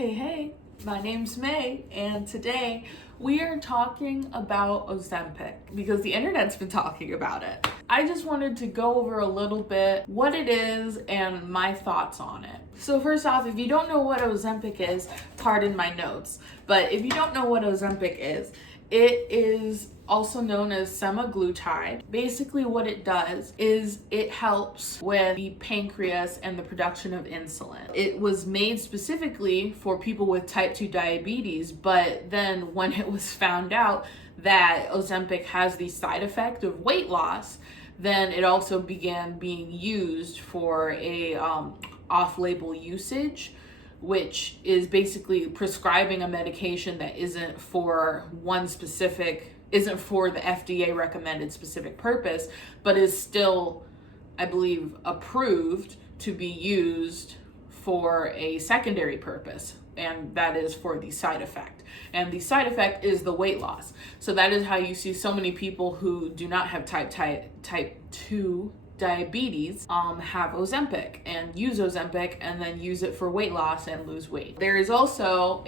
Hey, my name's May, and today we are talking about Ozempic because the internet's been talking about it. I just wanted to go over a little bit what it is and my thoughts on it. So first off, if you don't know what Ozempic is, pardon my notes, but if you don't know what Ozempic is, it is also known as semaglutide. Basically what it does is it helps with the pancreas and the production of insulin. It was made specifically for people with type 2 diabetes, but then when it was found out that Ozempic has the side effect of weight loss, then it also began being used for a off-label usage, which is basically prescribing a medication that isn't for the FDA recommended specific purpose, but is still, I believe, approved to be used for a secondary purpose, and that is for the side effect. And the side effect is the weight loss. So that is how you see so many people who do not have type 2 diabetes have Ozempic and use Ozempic and then use it for weight loss and lose weight. There is also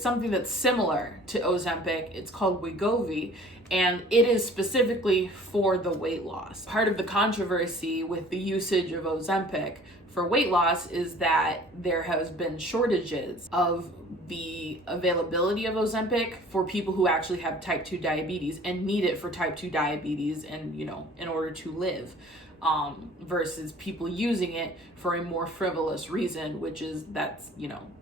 something that's similar to Ozempic. It's called Wegovy, and it is specifically for the weight loss. Part of the controversy with the usage of Ozempic for weight loss is that there has been shortages of the availability of Ozempic for people who actually have type 2 diabetes and need it for type 2 diabetes and, in order to live, versus people using it for a more frivolous reason, which is that's,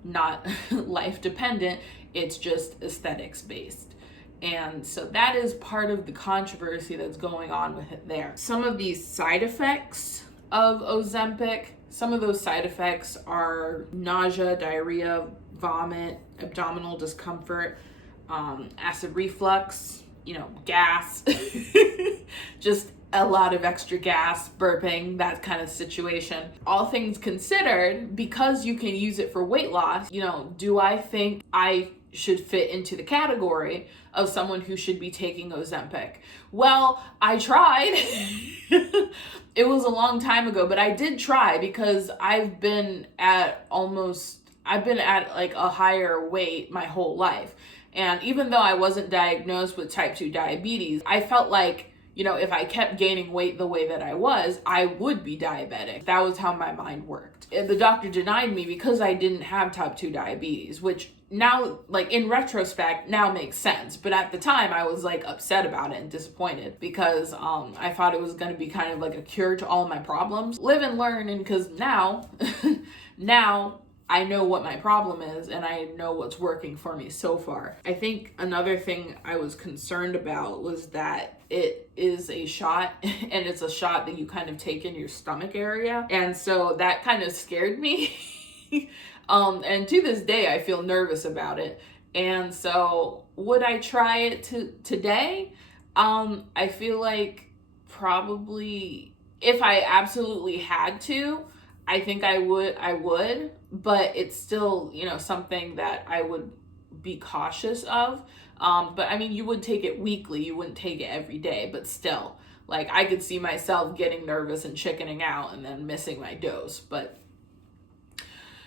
not life dependent. It's just aesthetics based. And so that is part of the controversy that's going on with it there. Some of these side effects of Ozempic, some of those side effects are nausea, diarrhea, vomit, abdominal discomfort, acid reflux, gas, just a lot of extra gas, burping, that kind of situation. All things considered, because you can use it for weight loss, do I think I should fit into the category of someone who should be taking Ozempic? Well, I tried. It was a long time ago, but I did try because I've been at like a higher weight my whole life. And even though I wasn't diagnosed with type 2 diabetes, I felt like, if I kept gaining weight the way that I was, I would be diabetic. That was how my mind worked. The doctor denied me because I didn't have type 2 diabetes, which now, like in retrospect, now makes sense. But at the time, I was like upset about it and disappointed because I thought it was going to be kind of like a cure to all my problems. Live and learn, and because now, now I know what my problem is and I know what's working for me so far. I think another thing I was concerned about was that it is a shot and it's a shot that you kind of take in your stomach area. And so that kind of scared me. And to this day, I feel nervous about it. And so would I try it today? I feel like probably if I absolutely had to, I think I would, but it's still, something that I would be cautious of. But I mean, you would take it weekly, you wouldn't take it every day, but still, like I could see myself getting nervous and chickening out and then missing my dose.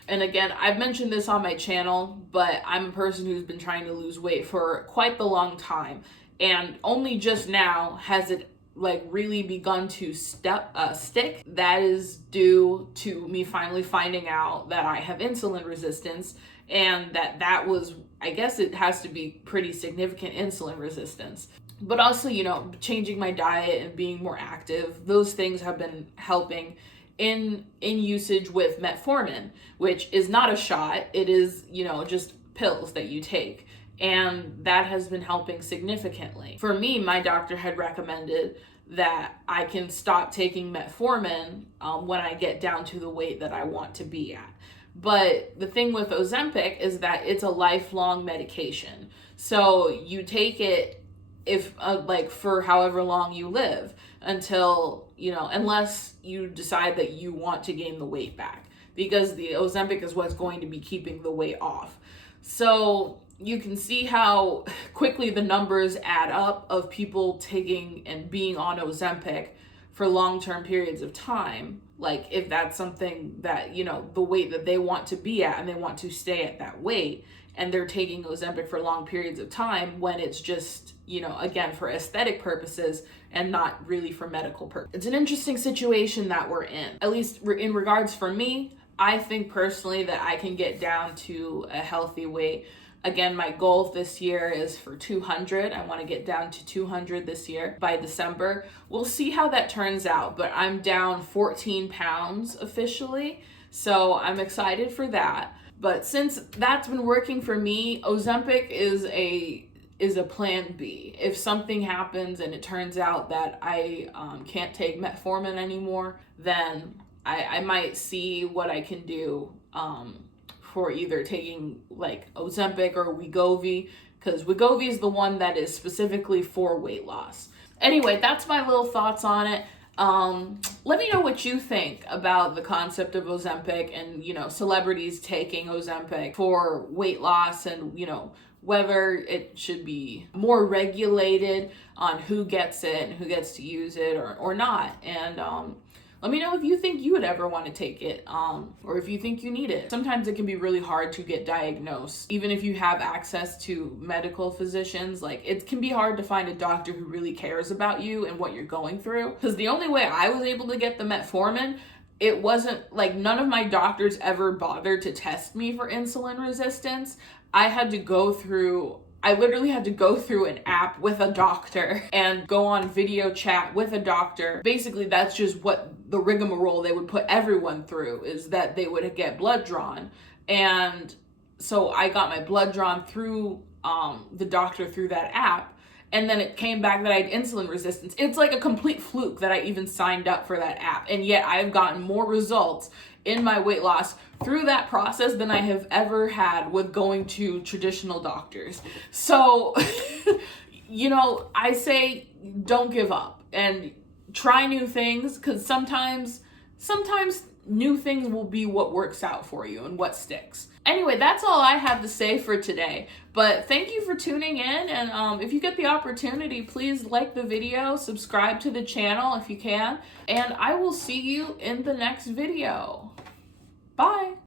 And again, I've mentioned this on my channel, but I'm a person who's been trying to lose weight for quite the long time. And only just now has it really begun to stick. That is due to me finally finding out that I have insulin resistance, and that was, I guess it has to be pretty significant insulin resistance. But also, changing my diet and being more active, those things have been helping in usage with metformin, which is not a shot. It is, just pills that you take. And that has been helping significantly. For me, my doctor had recommended that I can stop taking metformin when I get down to the weight that I want to be at. But the thing with Ozempic is that it's a lifelong medication. So you take it for however long you live until, unless you decide that you want to gain the weight back, because the Ozempic is what's going to be keeping the weight off. So you can see how quickly the numbers add up of people taking and being on Ozempic for long-term periods of time. like if that's something that, you know, the weight that they want to be at and they want to stay at that weight, and they're taking Ozempic for long periods of time when it's just, you know, again, for aesthetic purposes and not really for medical purposes. It's an interesting situation that we're in. At least in regards for me, I think personally that I can get down to a healthy weight. Again, my goal this year is for 200. I want to get down to 200 this year by December. We'll see how that turns out, but I'm down 14 pounds officially, so I'm excited for that. But since that's been working for me, Ozempic is a plan B. If something happens and it turns out that I can't take metformin anymore, then I might see what I can do for either taking like Ozempic or Wegovy, because Wegovy is the one that is specifically for weight loss. Anyway, that's my little thoughts on it. Let me know what you think about the concept of Ozempic and, you know, celebrities taking Ozempic for weight loss, and, you know, whether it should be more regulated on who gets it and who gets to use it or not. And let me know if you think you would ever want to take it, or if you think you need it. Sometimes it can be really hard to get diagnosed. Even if you have access to medical physicians, like it can be hard to find a doctor who really cares about you and what you're going through. Because the only way I was able to get the metformin, it wasn't like, none of my doctors ever bothered to test me for insulin resistance. I literally had to go through an app with a doctor and go on video chat with a doctor. Basically, that's just what the rigmarole they would put everyone through, is that they would get blood drawn. And so I got my blood drawn through the doctor through that app. And then it came back that I had insulin resistance. It's like a complete fluke that I even signed up for that app. And yet I've gotten more results in my weight loss through that process than I have ever had with going to traditional doctors. So, you know, I say don't give up and try new things, because sometimes new things will be what works out for you and what sticks. Anyway, that's all I have to say for today. But thank you for tuning in. And if you get the opportunity, please like the video, subscribe to the channel if you can. And I will see you in the next video. Bye.